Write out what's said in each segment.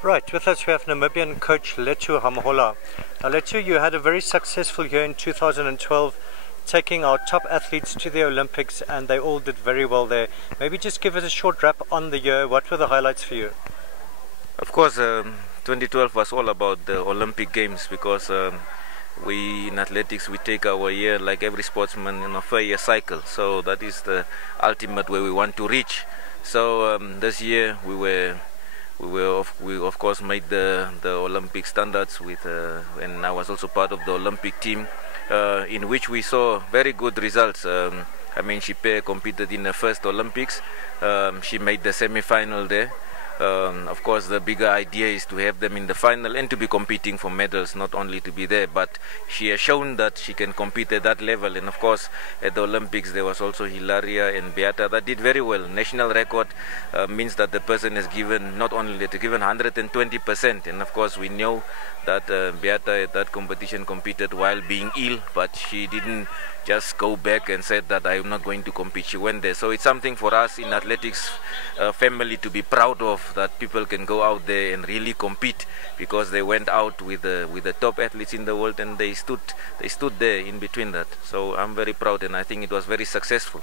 Right, with us we have Namibian coach Letu Hamhola. Now Letu, you had a very successful year in 2012, taking our top athletes to the Olympics, and they all did very well there. Maybe just give us a short wrap on the year. What were the highlights for you? Of course, 2012 was all about the Olympic Games because we in athletics we take our year like every sportsman in a 4-year cycle. So that is the ultimate where we want to reach. So this year we of course made the Olympic standards with and I was also part of the Olympic team in which we saw very good results. I mean, Shipe competed in the first Olympics. She made the semi-final there. Of course, the bigger idea is to have them in the final and to be competing for medals, not only to be there, but she has shown that she can compete at that level. And of course, at the Olympics, there was also Hilaria and Beata that did very well. National record means that the person has given, not only that, given 120%. And of course, we know that Beata at that competition competed while being ill, but she didn't just go back and said that I am not going to compete. She went there. So it's something for us in athletics family to be proud of, that people can go out there and really compete, because they went out with the top athletes in the world and they stood there in between that. So I'm very proud, and I think it was very successful.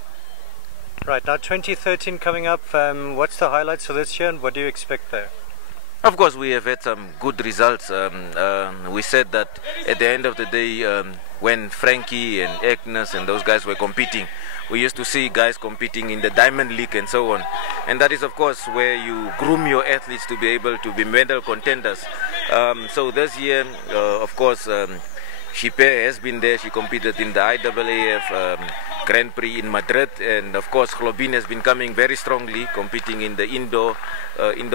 Right, now 2013 coming up, what's the highlights for this year and what do you expect there? Of course, we have had some good results. We said that at the end of the day, when Frankie and Agnes and those guys were competing, we used to see guys competing in the Diamond League and so on. And that is, of course, where you groom your athletes to be able to be medal contenders. So this year, of course, Shipe has been there. She competed in the IAAF Grand Prix in Madrid, and of course Globin has been coming very strongly, competing in the indoor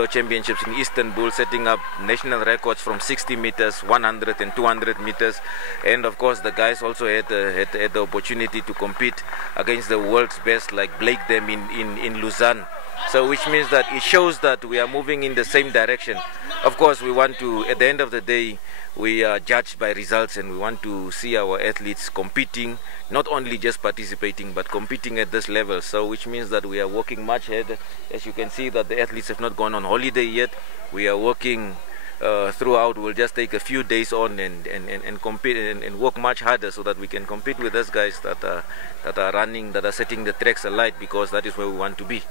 championships in Istanbul, setting up national records from 60 meters, 100 and 200 meters. And of course the guys also had the opportunity to compete against the world's best like Blake them in Lausanne. So which means that it shows that we are moving in the same direction. Of course, we want to, at the end of the day, we are judged by results, and we want to see our athletes competing, not only just participating, but competing at this level. So which means that we are working much ahead. As you can see that the athletes have not gone on holiday yet. We are working throughout. We'll just take a few days on and compete and work much harder so that we can compete with those guys that are running, that are setting the tracks alight, because that is where we want to be.